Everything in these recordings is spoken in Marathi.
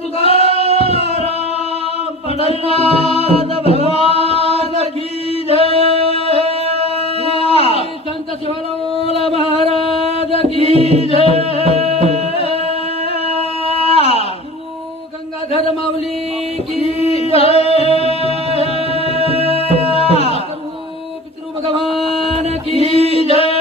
तुकाराम पंढरीनाथ भगवान की जय। संत शिवराम महाराज की जय। गुरु गंगाधर माऊली की जय। पितृ भगवान की जय।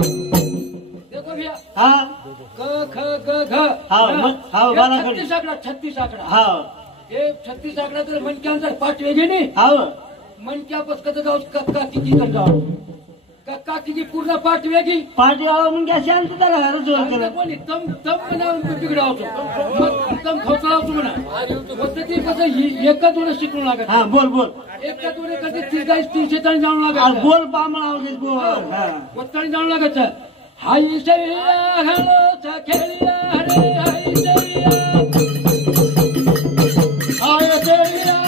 देखो भैया हाँ क ख ग घ हाँ, हाँ, बाला खड़ी। 36 आकडा हाँ हे 36 आकडा तर मनक्यांचा पाठ वेगळे नाही हाँ मनक्या पुस्तकात जाऊ कक्का किती कर जाऊ कक्का किती पूर्ण पाठ वेगळी पार्टी वाला मग क्या शांतता रहा जोर कर कोणी तम तम म्हणा बिघडावतो तम खोचलावतो म्हणा फक्त ते कसं एका दोन शिकवून लागत हाँ बोल बोल एका दोन कधी 30 तरी जाणू और लागत बोल पामला आवाज बोल हाँ वत्तळी जाणू लागत हाय सैया घालो खेळिया हरे हाय सैया हाय सैया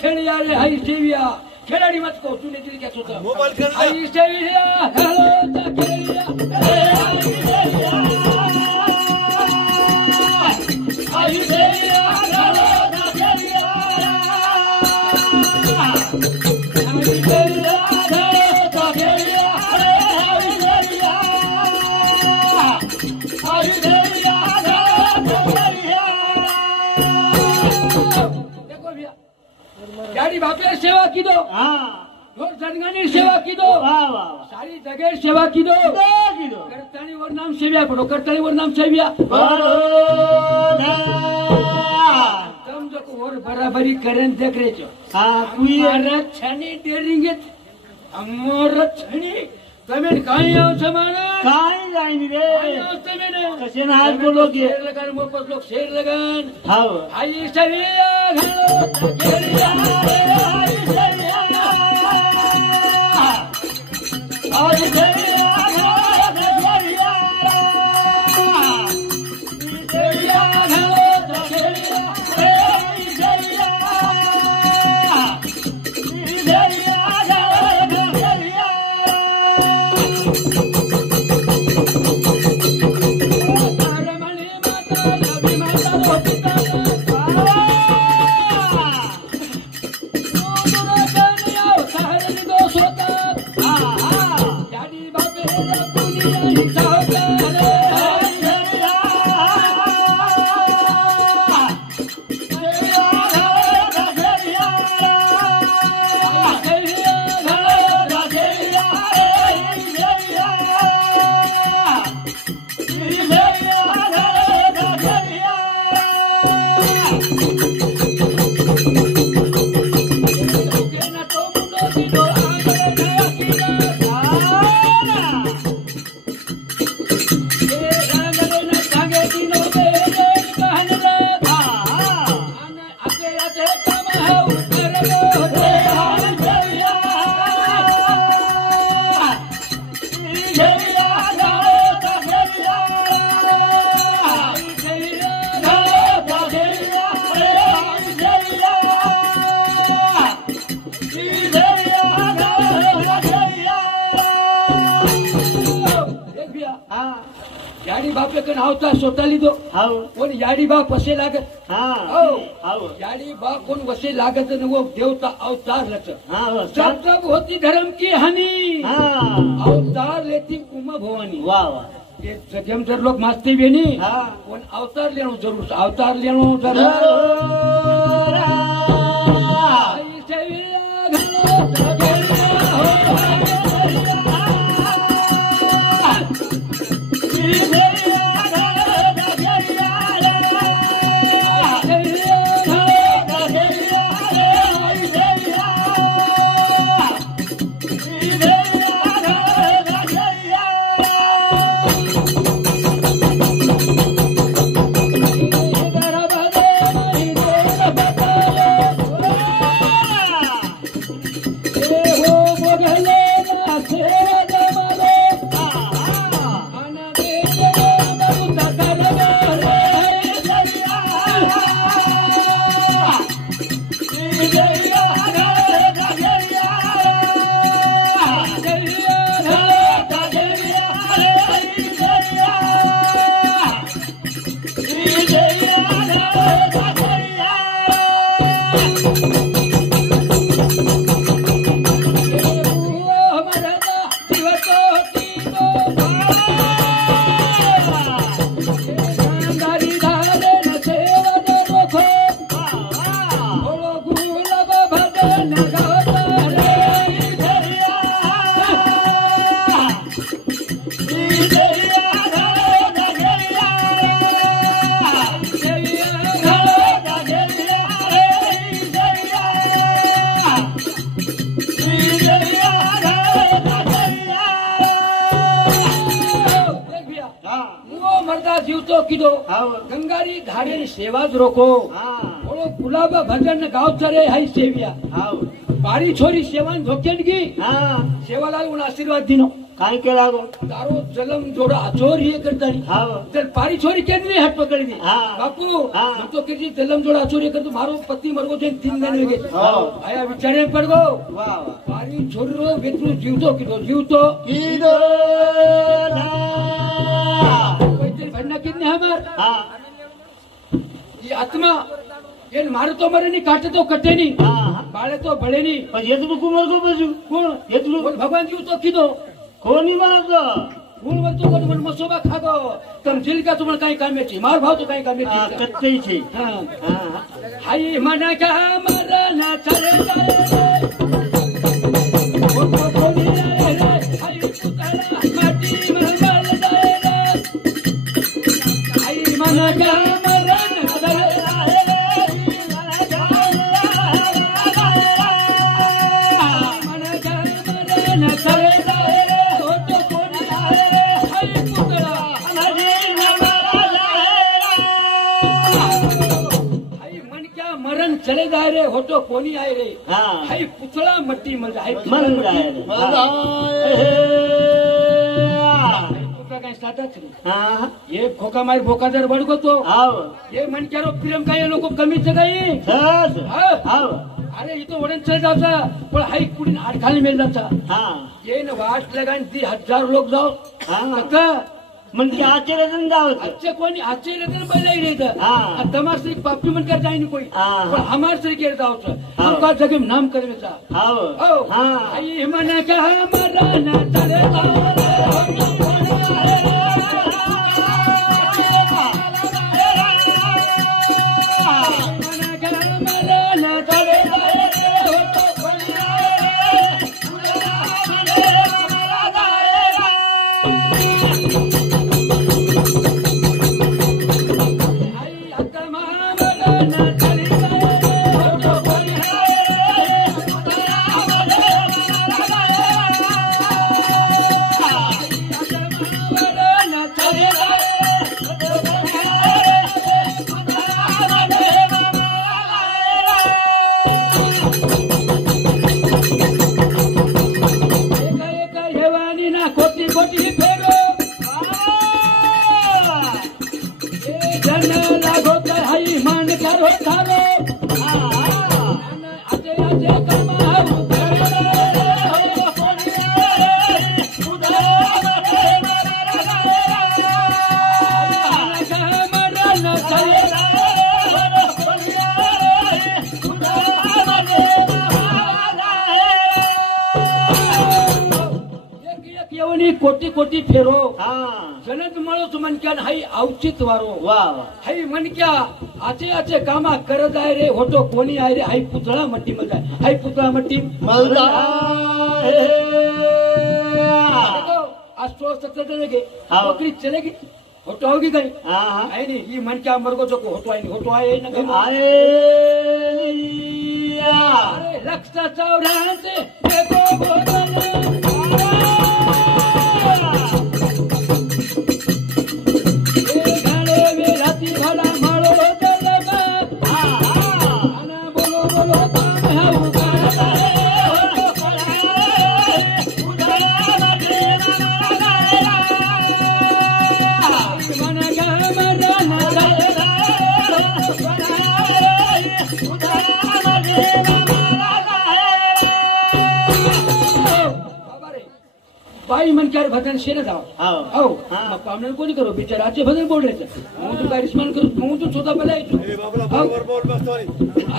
खेळिया रे हाय सेविया खेळाडी मत को तूने दिल क्या सोचा मोबाइल कर हाय सेविया हेलो खेळिया हाय सैया हेलो खेळिया गाड़ी बापे सेवा की दो हाँ और जनगानी सेवा की दो वाह वाह सारी जगह सेवा की दो किलो करतानी वर नाम सेव्या पडो करतानी वर नाम सेव्या तम जो और बराबरी करें देख रहे छो हाँ कुई हमारा छनी डेरिंगे हमारा छनी तमें काई आओ समाना काय जाईन रे तमें कसे ना हात बोलोगे शेर लगान मोपस लोग शेर लगान हाँ आई सेविया घालो खेलिया हाय सैया हाय सैया याडी बापे कन आवता स्वतः लिदो हाव कोण याडी बाप वसे लागत हाँ हो हाव याडी बाप कोण वसे लागत न वो देवता अवतार लच हाँ जब तक होती धर्म की हानि हाँ अवतार लेती उमा भवानी वाह वाह ये जम जर लोग मास्ती भी नहीं हाँ कोण अवतार लेनो जरूर अवतार लेनो जरूर आई सेविया घालो सगेलिया हो કીધો હાવ ગંગારી ધારે સેવા જ રોકો હા ઓલો ગુલાબ ભજન ગાવ ચરે હાઈ સેવ્યા હાવ પારી છોરી સેવાન ધોકેન ગી હા સેવાલાલ ઉન આશીર્વાદ દીનો કાઈ કે લાગો તારો જલમ જોડા આચોરી કરતાની હાવ ચલ પારી છોરી કેમ ની હાથ પકડી દી હા. બાપુ હા. હું તો કીધી જલમ જોડા આચોરી કરતો મારો પતિ મરગો છે 3 મહિને ગઈ હાવ. આયા વિચારે પડગો વાહ વાહ પારી છોરીનો વેતરું જીવતો કીધો જીવતો કીધો ના કોઈ તેરી ભાઈ ના કીધને હમાર હા ये आत्मा ये मारे तो मरे नहीं काटे तो कटे नहीं હા बाले तो बड़े नहीं પણ એટલું કુમાર કો બજુ कौन એટલું बोल भगवान जी तो कीधो કોની મારતો फूल वर तो मन मसोबा खागो तम जिल का तुम कहीं काम में मार भाव तो कहीं काम में આ કત્તઈ છે हां હા हाय मना का मरा ना चले जाए ओ तो बोली जाए रे हाय पुतला माटी मंगल जाए रे हाय मना का मरा ना चले जाए मना का मरा ना चले जाए ओ तो बोली जाए हाय पुतला हाय मन क्या मरण चले जाए रे होटो कोनी आए रे હા हाय पुतला मट्टी मल जाए મન જાય पुतला कहीं सादा थी હા ये खोका मार भोकादर बड़को तो આવ ये मन क्या रो प्रेम का ये लोग कमी से गई સસ हाँ? આવ अरे ये तो वड़न चल जाता पर हाई कुड़ी आठ खाली मिल जाता હા ये न वाट लगान 1000 लोग जाओ હા आता મન કે આચરે ધંધાવત अच्छे कोई अच्छे रहते पहले ही रहता हाँ. तमार से पापी मन कर जाए नहीं कोई हाँ. पर हमार से के जाओ हाँ. हम का जगह नाम करे सा આવ ओ હા आई मन कहा मरा ना चले मन कहा मरा ना चले आई आत्मा मरा ना चले कोटी कोटी फेरो जन लागो तो हाई मान करो थारो आजे आजे कमाऊ कोटी कोटी फेरो હા जनत मळो तो मन क्या हाई औचित वारो વાહ વાહ हाई मन क्या आचे आचे कामा कर जाए रे होटो कोणी आए रे हाई पुतळा मट्टी मल जाए हाई पुतळा मट्टी મલદા देखो आज तो सत्तर चलेगी हाँ. नौकरी चलेगी होटो होगी कहीं હા હા है नहीं ये मन क्या मर को जो होटो आए नहीं होटो आए ना कहीं આલેલુયા अरे लक्ष्य चौरासे देखो बोलना बाई मन क्या भजन शेर जाओ આવ आओ हाँ. मग पामणं कोणी करू बिचारा आजचे भजन बोल रहे હું તો કાંઈ રિસ્પોન્ડ કરું હું તો છોટા પેલા છું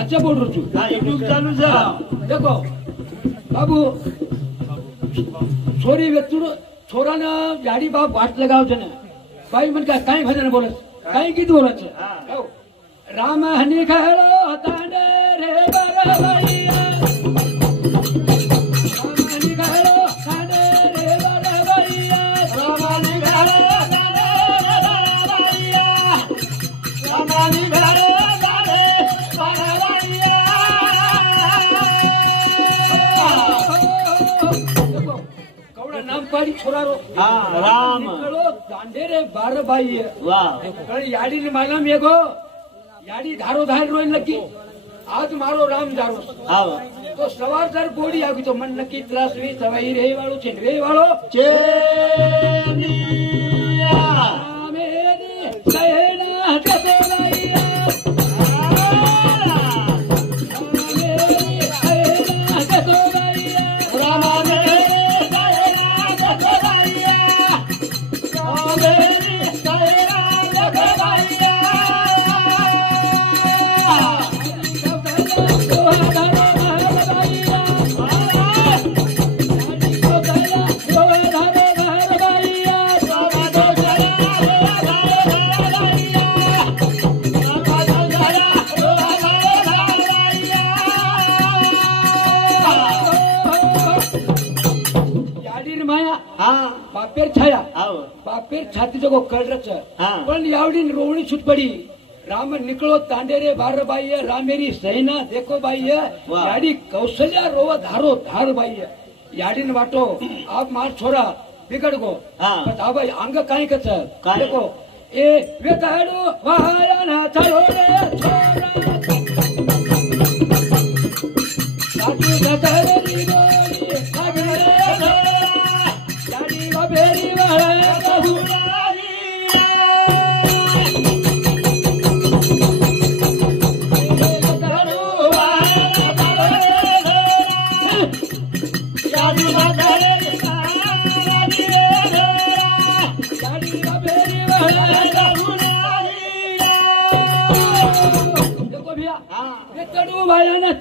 अच्छा बोल रहा છું હા યુટ્યુબ ચાલુ છે देखो बाबू छोरी व्यक्ति छोरा ने जाड़ी बाप वाट लगाव છે ને ભાઈ મને કાંઈ ભજન બોલે કાંઈ ગીત બોલે છે હા. આવો. રામ હની ખેડો હતા ને રે બરવૈયા રામ હની ખેડો હતા ને રે બરવૈયા રામાની ઘરે ઘરે બરવૈયા રામાની ઘરે ઘરે બરવૈયા देखो कवड़ा नाम पाड़ी छोरारो हाँ राम निकलो दांडेरे 12 भाई है वाह कल याडी ने मालूम एगो याडी धारो धार रोई लगी आज मारो राम जारो આવો तो सवार सर गोड़ी आगी तो मन नक्की ત્રાસ વે સવાઈ રે વાળો છે રે વાળો ચેનિયા મેરી સહેના જતોલાઈયા મેરી સહેના જતોલાઈયા રામ મેરી સહેના જતોલાઈયા રામ મેરી સહેના જતોલાઈયા हाँ बापेर छाया आओ बापेर छाती जगो कळरच हाँ पण यावडीन रोवणी छूट पड़ी राम निकलो तांडेरे 12 बाई है रामेरी सैना देखो बाई है वाह। याडी कौशल्या रोव धारो धार बाई है याडीन वाटो आप मार छोरा बिगड़ गो हाँ। पण आ भाई अंग काई कच काई? देखो ए वेताडो वाया ना चलो रे छोरा साथी गतरे नी गोरी आगरे याडी बाबेरी वाला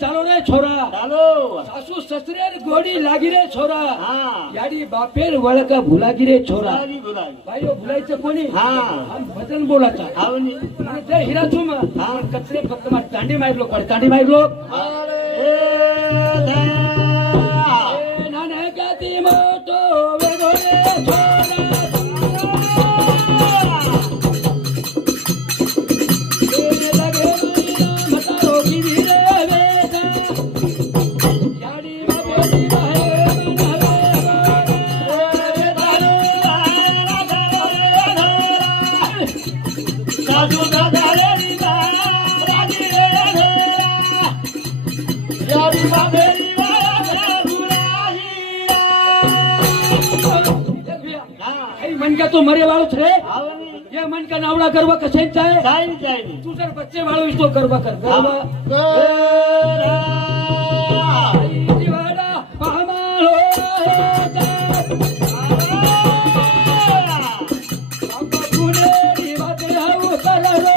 चालो रे छोरा ચાલો सासू ससरे गोड़ी लागी रे छोरा हाँ याडी बापेर वळका भुलागी रे छोरा बुलावी बुलावी भाईओ भुलायचं कोणी हाँ हम भजन बोलाचा आओ नी आणि ते हिरा तुम हाँ। कचरे फक्त मा तांडी मारलो तांडी मारलो ए धा ए नाने गाती मोटो वेगो रे छोरा ए लगे महीना मतारो की रे वेदा याडी बापेरी वाहे साधु दादारे रीता राजी रे धोरा यारी बाबेरी वाला गुराहिया हाँ ए मन का तो मरे वाळो छे आओ नी ये मन का नावडा करवा कशाचा आहे जाईन जाईन तू जर बच्चे वाळो इसतो करवा कर करवा गोरा आई दिवाडा पामालो बाबा पुणे दिवाते हाऊ करलो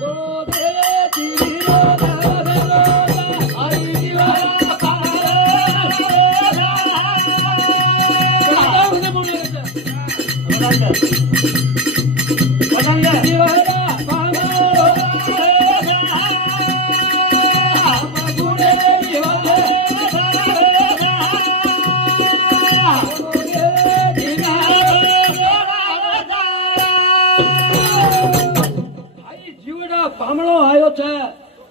तो दे दिलो दादलो आई दिवाडा पामालो दादा पुणे दिवाडा पामालो पुणे दिवाते भाई जीवडा पामळो आयो छ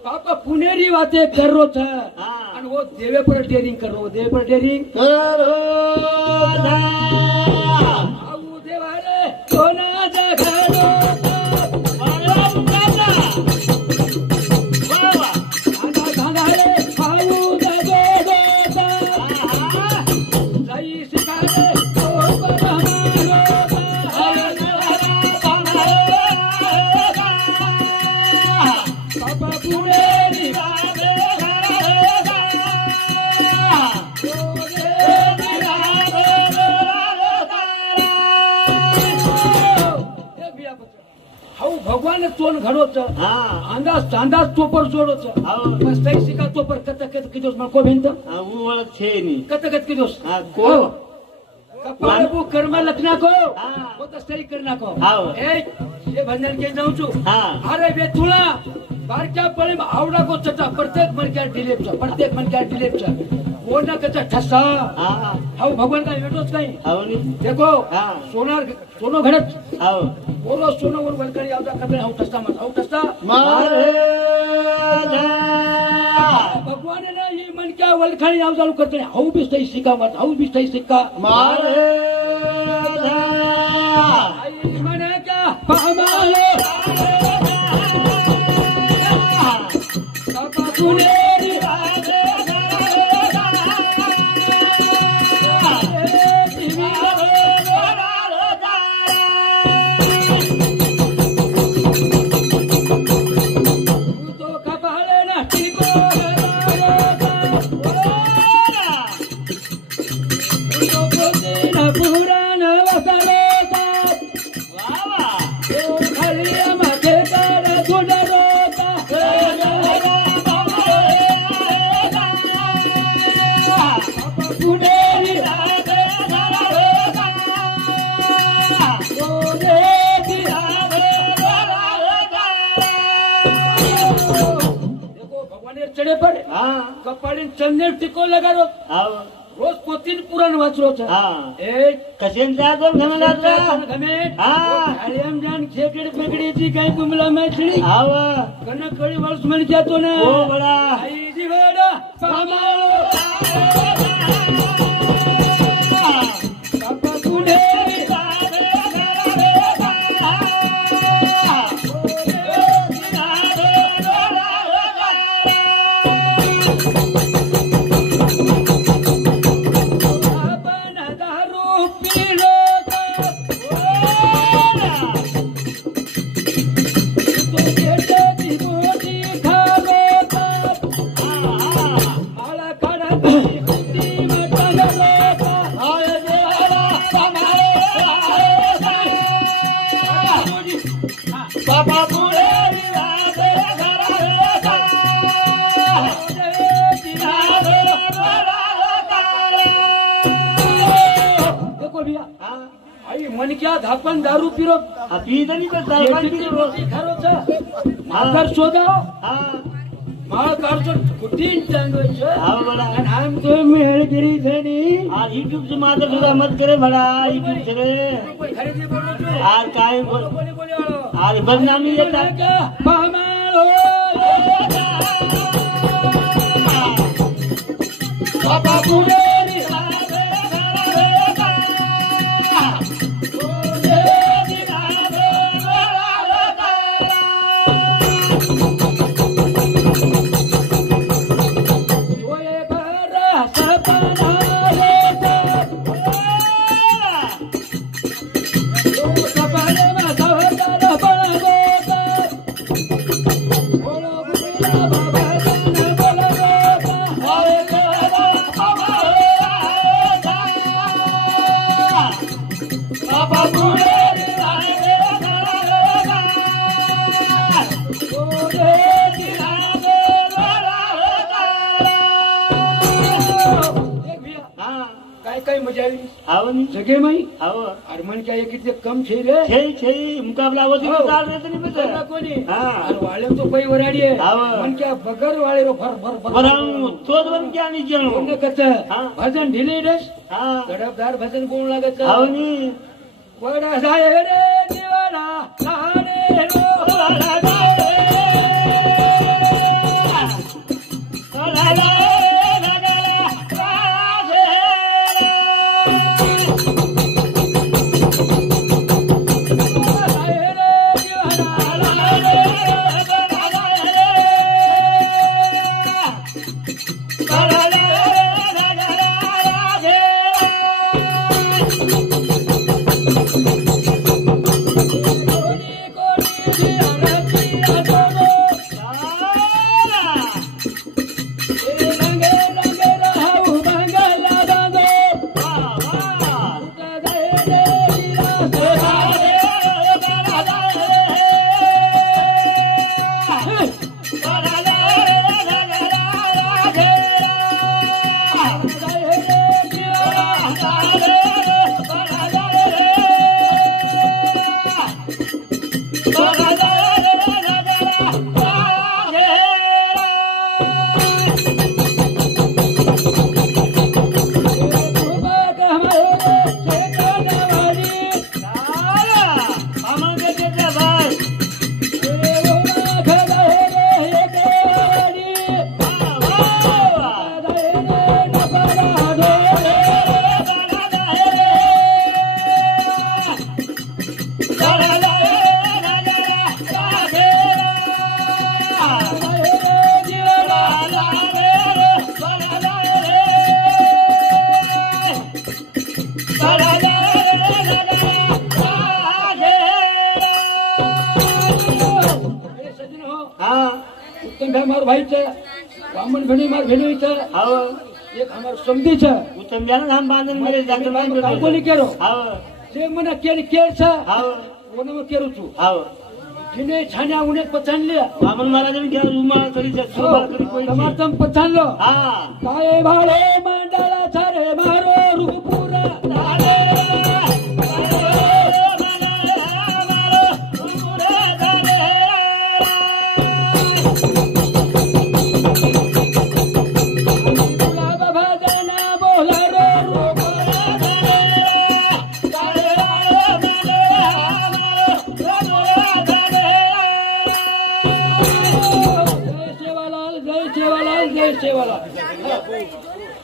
पापा पुणेरी वाते कररो छ हाँ आणि वो देवे पर डेरिंग करो देवे पर डेरिंग करोधा आऊ देवारे कोना जगलो वाला उकादा वावा आंधा धांधारे आऊ जगलो जाई शिकारे तो पर हमारो पापा पुणेरी हाऊ भगवान तोन घडो छ हाँ अंदाज अंदाज तोपर जोडो छ आओ मस्त शिका तोपर कत कत किदोस मको भिंत हाँ वो वाला छे नी कत कत किदोस हाँ को कपाळ बु कर्म लखना को हाँ वो तो सही करना को आओ ए ये भंजन के जाऊ छु हाँ अरे बे तुला बारक्या पळे आवडा को चटा प्रत्येक मन क्या डिलेप छ प्रत्येक मन क्या डिलेप छ वो ना कचा ठसा हाँ हाऊ भगवान का वेटोच काही आओ नी देखो हाँ सोनार सोनो घडत आओ बोलो सोनो वर वलकरी आवदा कपे हाऊ ठसा मत हाऊ ठसा मारे भगवान ना ही मनक्या वलखाणी नाव चालू करते हाऊ बिस्ताई सिक्का मत हाऊ बिस्ताई सिक्का महाराजा आई म्हणे क्या पामाले बाबा पुणेरी चढ़े पर कपाळी चंदन टिको लगा रोज पोतीन पुराण वाचलो कशेन जातो घमेट हरियम जान खेकड़ी पेकड़ी काही कुमला मैथिली कन कळी वर्ष मन क्या तो ने ओ बड़ा आई जी बड़ा पामाओ बाबा पुणे मन क्या धापन दारू पीरो पीदनी को दरबार की रोटी खारो छ माकर शोधाओ माळ कारचो कुटीन चांगो छ बड़ा आणि आम तो मेळगिरी थणी यूट्यूब से मात्र सुधा मत करे बड़ा यूट्यूब से कोई खरीदी बोलो छो काय बोली बोली वालो आज बदनामी येता क्या पामाळो बाबा पुणेरी जगे मई और मन क्या ये कितने कम छे रे छे मुकाबला वधी चाल रे तनी बता ना कोनी हां और वाले तो कोई वराडी है मन क्या बगर वाले रो फर फर वरंग तो वन क्या नहीं जणो कोने कत भजन ढीले रेस हां गडबदार भजन कोण लागत आवनी वडा जाय रे दिवाना लाने रो वडा जाय ला ला हमार भाई छ ब्राह्मण भेणी मार भेणी छ आओ एक हमार समधी छ उत्तम जान हम बांधन मेरे जाकर बांध काय बोली केरो आओ जे મને કેર छ आओ ઓને મે કેરું છું आओ जिने छान्या उन्हें पहचान लिया वामन महाराज ने क्या रुमाल करी से सुमाल करी कोई તમાર તમ पहचान लो हां काय भाळे मंडळा छरे मारो रूपपुरा ताले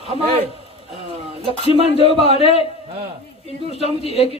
हमार लक्ष्मण देव बाड़े इंदूर समिति एक